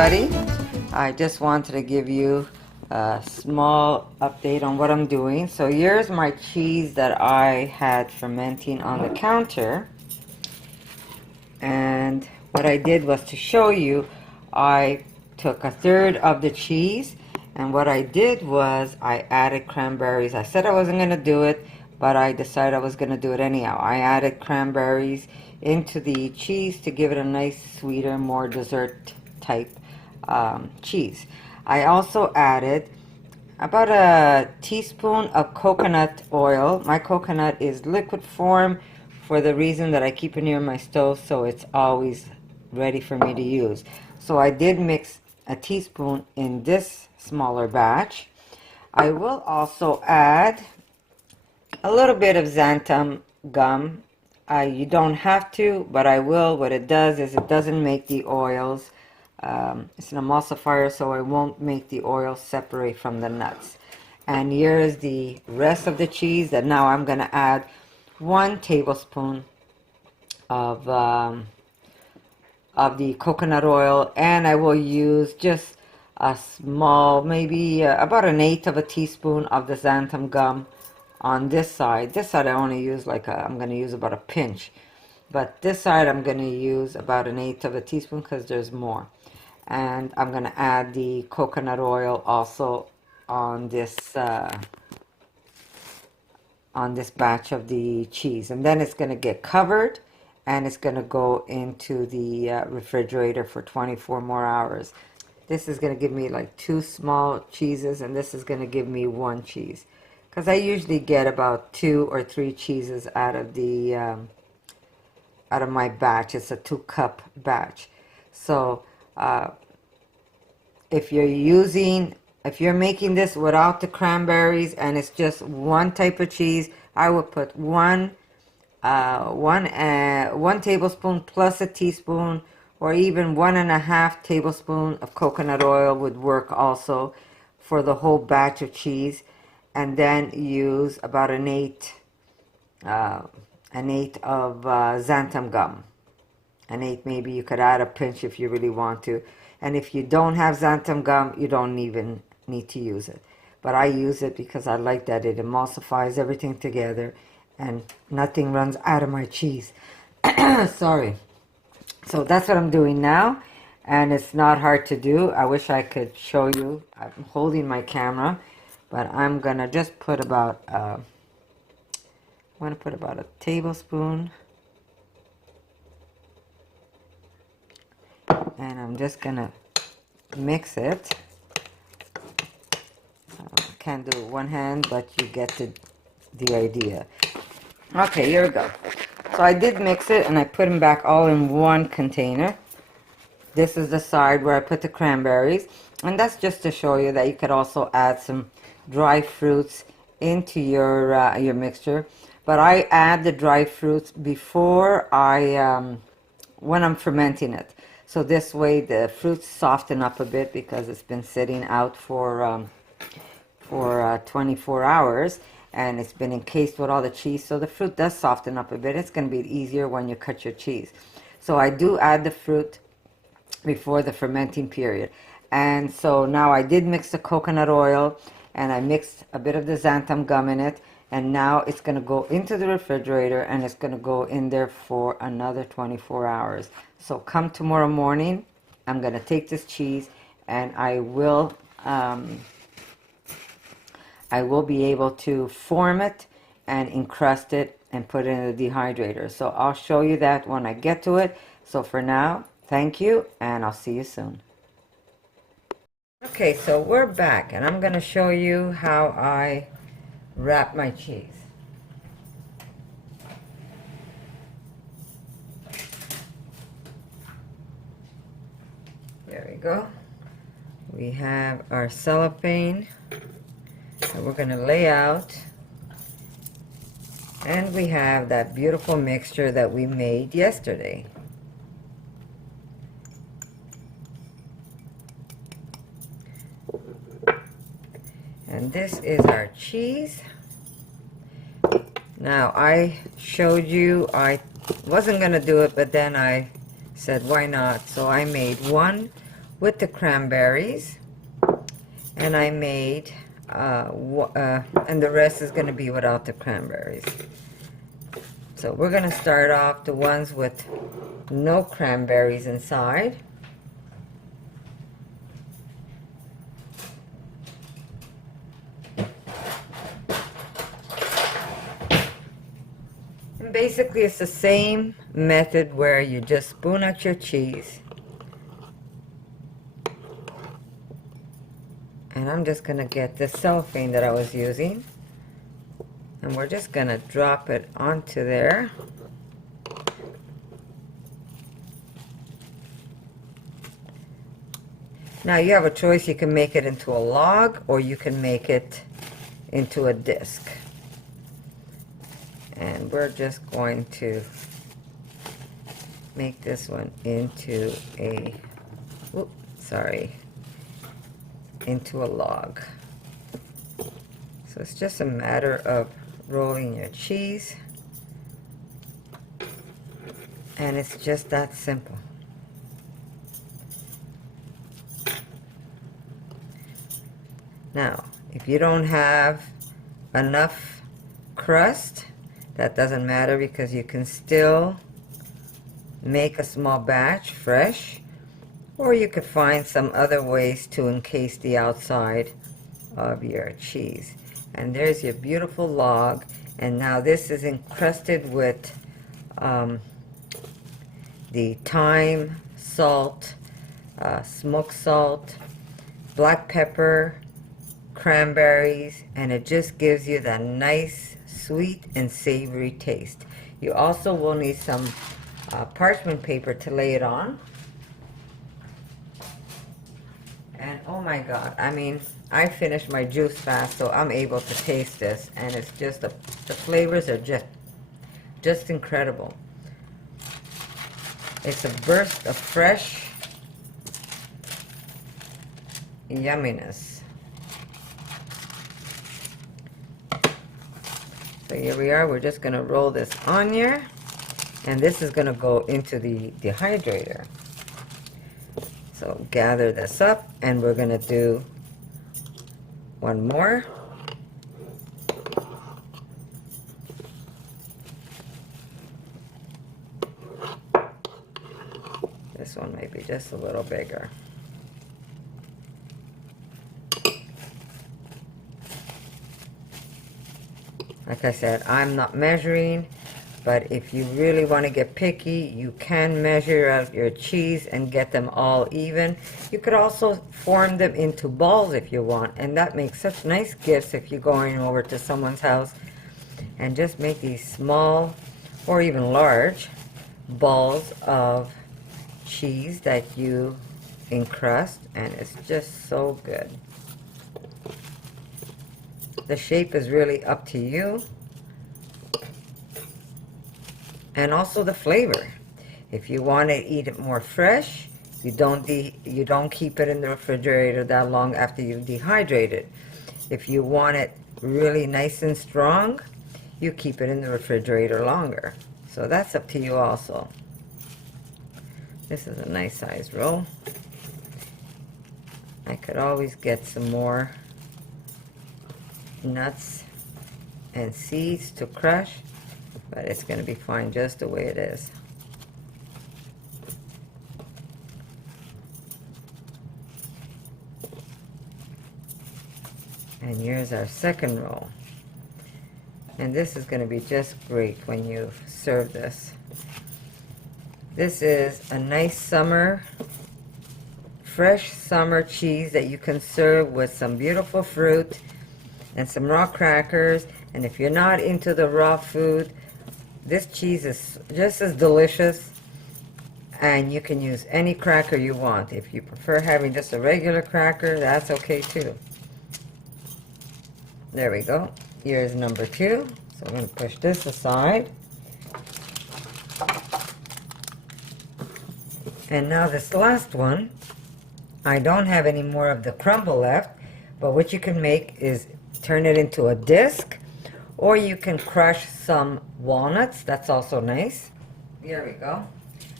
everybody. I just wanted to give you a small update on what I'm doing. So here's my cheese that I had fermenting on the counter. And what I did was to show you, I took a third of the cheese, and what I did was I added cranberries. I said I wasn't going to do it, but I decided I was going to do it anyhow. I added cranberries into the cheese to give it a nice, sweeter, more dessert type cheese. I also added about a teaspoon of coconut oil. My coconut is liquid form for the reason that I keep it near my stove, so it's always ready for me to use. So I did mix a teaspoon in this smaller batch. I will also add a little bit of xanthan gum. You don't have to, but I will. What it does is it doesn't make the oils. It's an emulsifier, so it won't make the oil separate from the nuts. And here is the rest of the cheese that now I'm going to add 1 tablespoon of the coconut oil, and I will use just a small, maybe about 1/8 of a teaspoon of the xanthan gum on this side. This side I only use I'm going to use about a pinch, but this side I'm going to use about 1/8 of a teaspoon because there's more. And I'm going to add the coconut oil also on this batch of the cheese, and then it's going to get covered and it's going to go into the refrigerator for 24 more hours. This is going to give me like 2 small cheeses, and this is going to give me 1 cheese, because I usually get about 2 or 3 cheeses out of the out of my batch. It's a 2-cup batch. So if you're making this without the cranberries and it's just one type of cheese, I would put one tablespoon plus a teaspoon, or even 1.5 tablespoon of coconut oil would work also for the whole batch of cheese. And then use about 1/8 of xanthan gum. 1/8, maybe you could add a pinch if you really want to. And if you don't have xanthan gum, you don't even need to use it. But I use it because I like that it emulsifies everything together and nothing runs out of my cheese. Sorry. So that's what I'm doing now, and it's not hard to do. I wish I could show you. I'm holding my camera, but I'm gonna just put about I want to put about a tablespoon, and I'm just gonna mix it. I can't do it with one hand, but you get the idea. Okay, here we go. So I did mix it, and I put them back all in one container. This is the side where I put the cranberries, and that's just to show you that you could also add some dry fruits into your mixture. But I add the dry fruits before when I'm fermenting it. So this way the fruits soften up a bit because it's been sitting out for 24 hours. And it's been encased with all the cheese, so the fruit does soften up a bit. It's going to be easier when you cut your cheese. So I do add the fruit before the fermenting period. And so now I did mix the coconut oil, and I mixed a bit of the xanthan gum in it, and now it's going to go into the refrigerator, and it's going to go in there for another 24 hours. So come tomorrow morning, I'm going to take this cheese, and I will be able to form it and encrust it and put it in the dehydrator. So I'll show you that when I get to it. So for now, thank you, and I'll see you soon. Okay, so we're back, and I'm going to show you how I wrap my cheese. There we go. We have our cellophane that we're going to lay out, and we have that beautiful mixture that we made yesterday. And this is our cheese. Now I showed you I wasn't going to do it, but then I said why not, so I made one with the cranberries, and I made, and the rest is going to be without the cranberries. So we're going to start off the ones with no cranberries inside. And basically it's the same method where you just spoon out your cheese. And I'm just going to get this cellophane that I was using, and we're just going to drop it onto there. Now you have a choice. You can make it into a log, or you can make it into a disc. And we're just going to make this one into a, into a log. So it's just a matter of rolling your cheese, and it's just that simple. Now, if you don't have enough crust, that doesn't matter, because you can still make a small batch fresh, or you could find some other ways to encase the outside of your cheese. And there's your beautiful log. And now this is encrusted with the thyme, salt, smoked salt, black pepper, cranberries, and it just gives you that nice sweet and savory taste. You also will need some parchment paper to lay it on. And oh my God, I mean, I finished my juice fast, so I'm able to taste this, and it's just, the flavors are just incredible. It's a burst of fresh yumminess. So here we are, we're just gonna roll this on here, and this is gonna go into the dehydrator. So gather this up, and we're gonna do one more. This one may be just a little bigger. Like I said, I'm not measuring, but if you really want to get picky, you can measure out your cheese and get them all even. You could also form them into balls if you want, and that makes such nice gifts if you're going over to someone's house, and just make these small or even large balls of cheese that you encrust, and it's just so good. The shape is really up to you, and also the flavor. If you want to eat it more fresh, you don't keep it in the refrigerator that long after you've dehydrated. If you want it really nice and strong, you keep it in the refrigerator longer. So that's up to you also. This is a nice size roll. I could always get some more nuts and seeds to crush, but it's going to be fine just the way it is. And here's our second roll. And this is going to be just great when you serve this. This is a nice summer, fresh summer cheese that you can serve with some beautiful fruit and some raw crackers. And if you're not into the raw food, this cheese is just as delicious, and you can use any cracker you want. If you prefer having just a regular cracker, that's okay too. There we go. Here's number 2. So I'm going to push this aside. And now this last one, I don't have any more of the crumble left, but what you can make is turn it into a disc, or you can crush some walnuts. That's also nice. Here we go.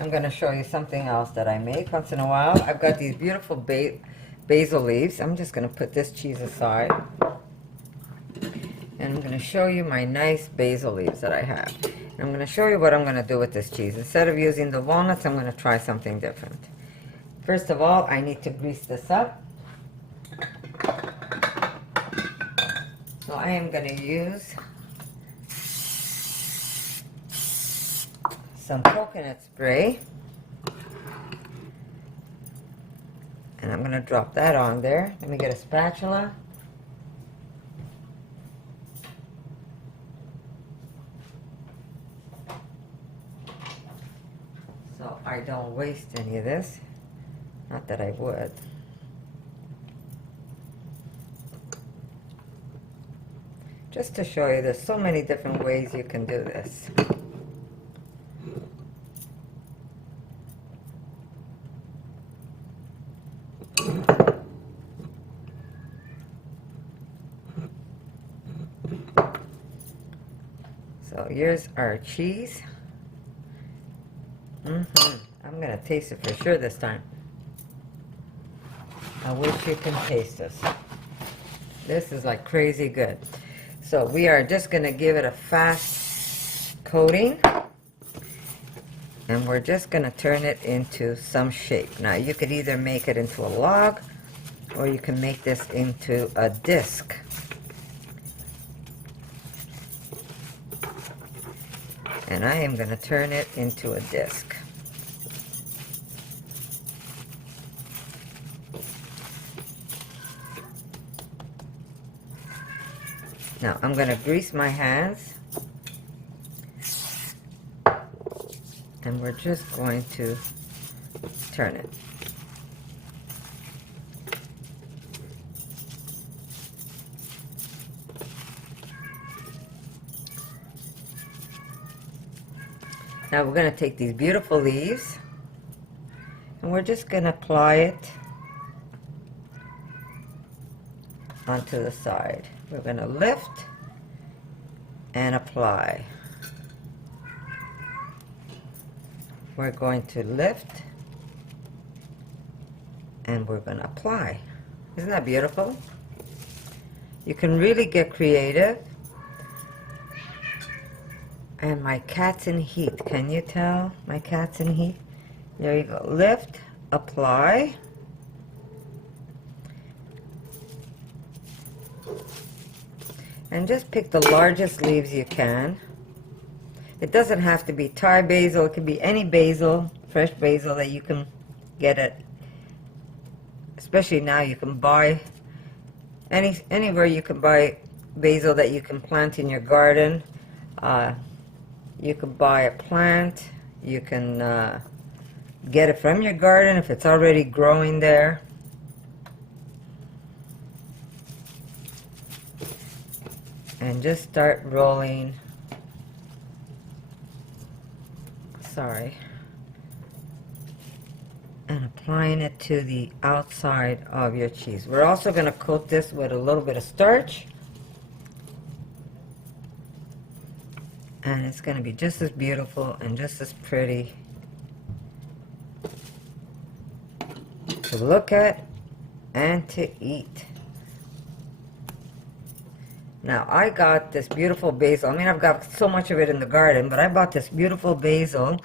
I'm going to show you something else that I make once in a while. I've got these beautiful basil leaves. I'm just going to put this cheese aside. And I'm going to show you my nice basil leaves that I have. And I'm going to show you what I'm going to do with this cheese. Instead of using the walnuts, I'm going to try something different. First of all, I need to grease this up. So I am going to use some coconut spray. And I'm going to drop that on there. Let me get a spatula. So I don't waste any of this. Not that I would. Just to show you, there's so many different ways you can do this. So here's our cheese. I'm gonna taste it for sure this time. I wish you can taste this. This is like crazy good. So we are just gonna give it a fast coating. And we're just gonna turn it into some shape. Now you could either make it into a log, or you can make this into a disc. And I am gonna turn it into a disc. Now I'm going to grease my hands, and we're just going to turn it. Now we're going to take these beautiful leaves, and we're just going to apply it onto the side. We're going to lift and apply. We're going to lift and we're going to apply. Isn't that beautiful? You can really get creative. And my cat's in heat. Can you tell? My cat's in heat. There you go. Lift, apply. And just pick the largest leaves you can. It doesn't have to be Thai basil. It could be any basil, fresh basil that you can get at, especially now you can buy, anywhere you can buy basil that you can plant in your garden. You can buy a plant. You can get it from your garden if it's already growing there. And just start rolling, and applying it to the outside of your cheese. We're also going to coat this with a little bit of starch, and it's going to be just as beautiful and just as pretty to look at and to eat. Now, I got this beautiful basil. I mean, I've got so much of it in the garden, but I bought this beautiful basil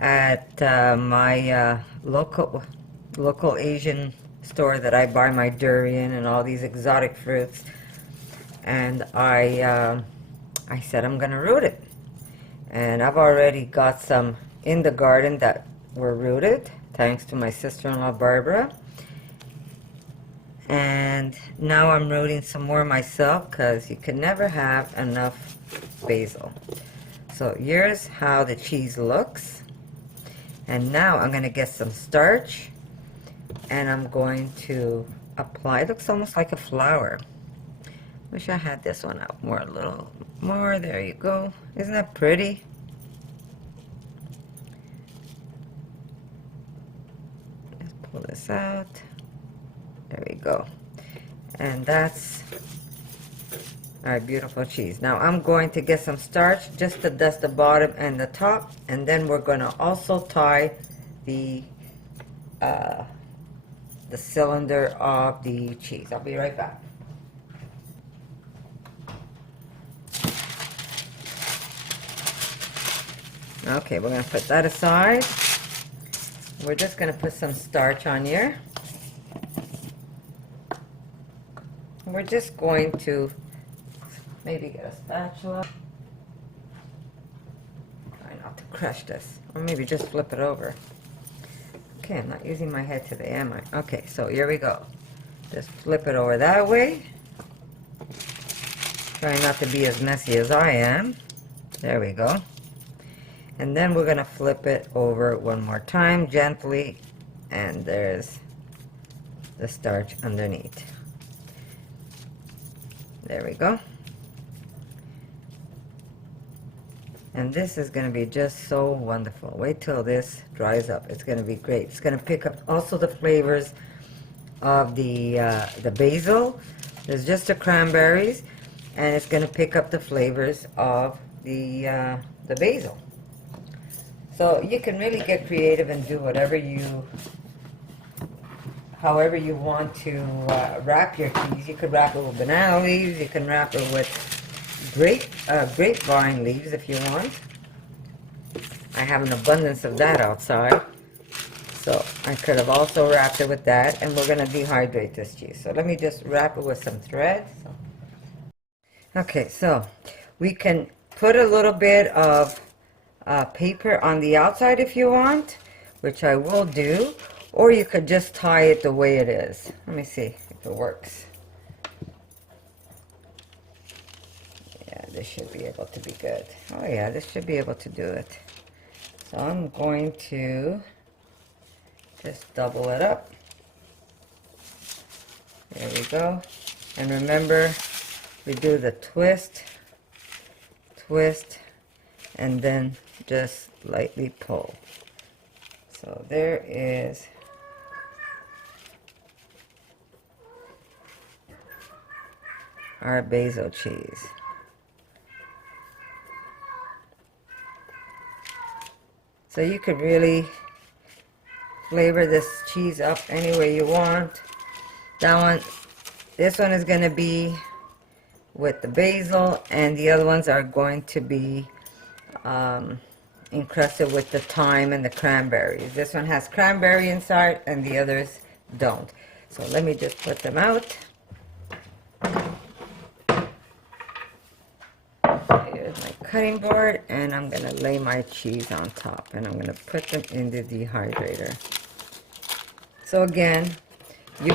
at my local Asian store that I buy my durian and all these exotic fruits. And I said I'm going to root it. And I've already got some in the garden that were rooted, thanks to my sister-in-law, Barbara. And now I'm rooting some more myself, because you can never have enough basil. So here's how the cheese looks. And now I'm going to get some starch, and I'm going to apply. It looks almost like a flower. Wish I had this one out more, a little more. There you go. Isn't that pretty? Let's pull this out. There we go. And that's Our beautiful cheese. Now I'm going to get some starch just to dust the bottom and the top, and then we're going to also tie the cylinder of the cheese. I'll be right back. Okay, we're going to put that aside. We're just going to put some starch on here. We're just going to maybe get a spatula. Try not to crush this. Or maybe just flip it over. Okay, I'm not using my head today, am I? Okay, so here we go. Just flip it over that way. Try not to be as messy as I am. There we go. And then we're going to flip it over one more time, gently. And there's the starch underneath. There we go. And this is going to be just so wonderful. Wait till this dries up. It's going to be great. It's going to pick up also the flavors of the basil. There's just the cranberries, and it's going to pick up the flavors of the basil. So you can really get creative and do however you want to wrap your cheese. You could wrap it with banana leaves. You can wrap it with grapevine leaves if you want. I have an abundance of that outside, so I could have also wrapped it with that. And we're going to dehydrate this cheese, so let me just wrap it with some thread. Okay, so we can put a little bit of paper on the outside if you want, which I will do, or you could just tie it the way it is. Let me see if it works. This should be able to be good. Oh yeah, this should be able to do it. So I'm going to just double it up. There we go. And remember, we do the twist, twist, and then just lightly pull. So there is our basil cheese. So you could really flavor this cheese up any way you want. This one is going to be with the basil, and the other ones are going to be encrusted with the thyme and the cranberries. This one has cranberry inside, and the others don't. So let me just put them out. Here's my cutting board, and I'm going to lay my cheese on top, and I'm going to put them in the dehydrator. So again, you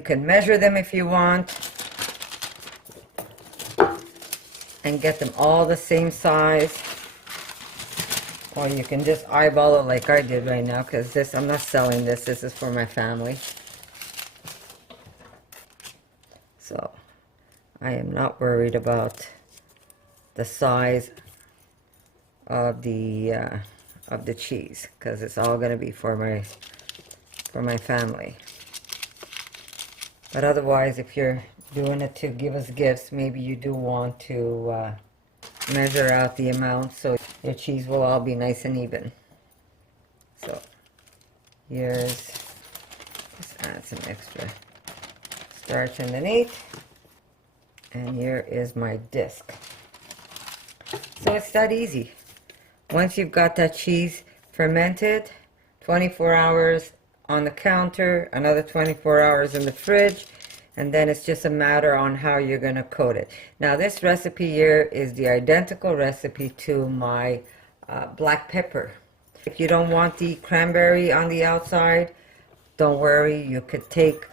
can measure them if you want and get them all the same size, or you can just eyeball it like I did right now, because this, I'm not selling this, this is for my family. So I am not worried about the size of the cheese, because it's all going to be for my family. But otherwise, if you're doing it to give us gifts, maybe you do want to measure out the amount so your cheese will all be nice and even. So here's, just add some extra starch underneath, and here is my disc. So it's that easy. Once you've got that cheese fermented, 24 hours on the counter, another 24 hours in the fridge, and then it's just a matter on how you're going to coat it. Now this recipe here is the identical recipe to my black pepper. If you don't want the cranberry on the outside, don't worry, you could take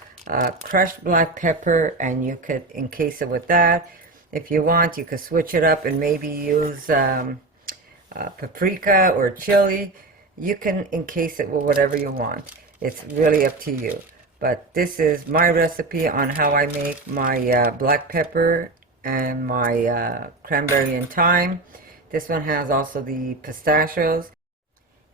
crushed black pepper and you could encase it with that. If you want, you could switch it up and maybe use paprika or chili. You can encase it with whatever you want. It's really up to you. But this is my recipe on how I make my black pepper and my cranberry and thyme. This one has also the pistachios.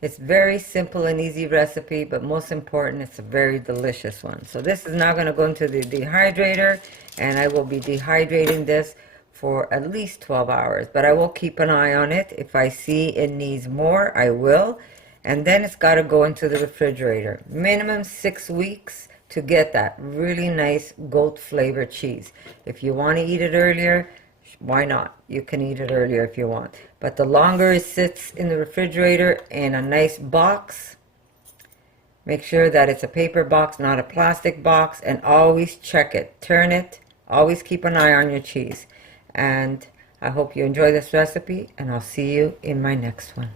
It's very simple and easy recipe, but most important, it's a very delicious one. So this is now going to go into the dehydrator, and I will be dehydrating this for at least 12 hours. But I will keep an eye on it. If I see it needs more, I will. And then it's got to go into the refrigerator. Minimum 6 weeks to get that really nice goat flavored cheese. If you want to eat it earlier, why not? You can eat it earlier if you want. But the longer it sits in the refrigerator in a nice box, make sure that it's a paper box, not a plastic box, and always check it. Turn it. Always keep an eye on your cheese. And I hope you enjoy this recipe, and I'll see you in my next one.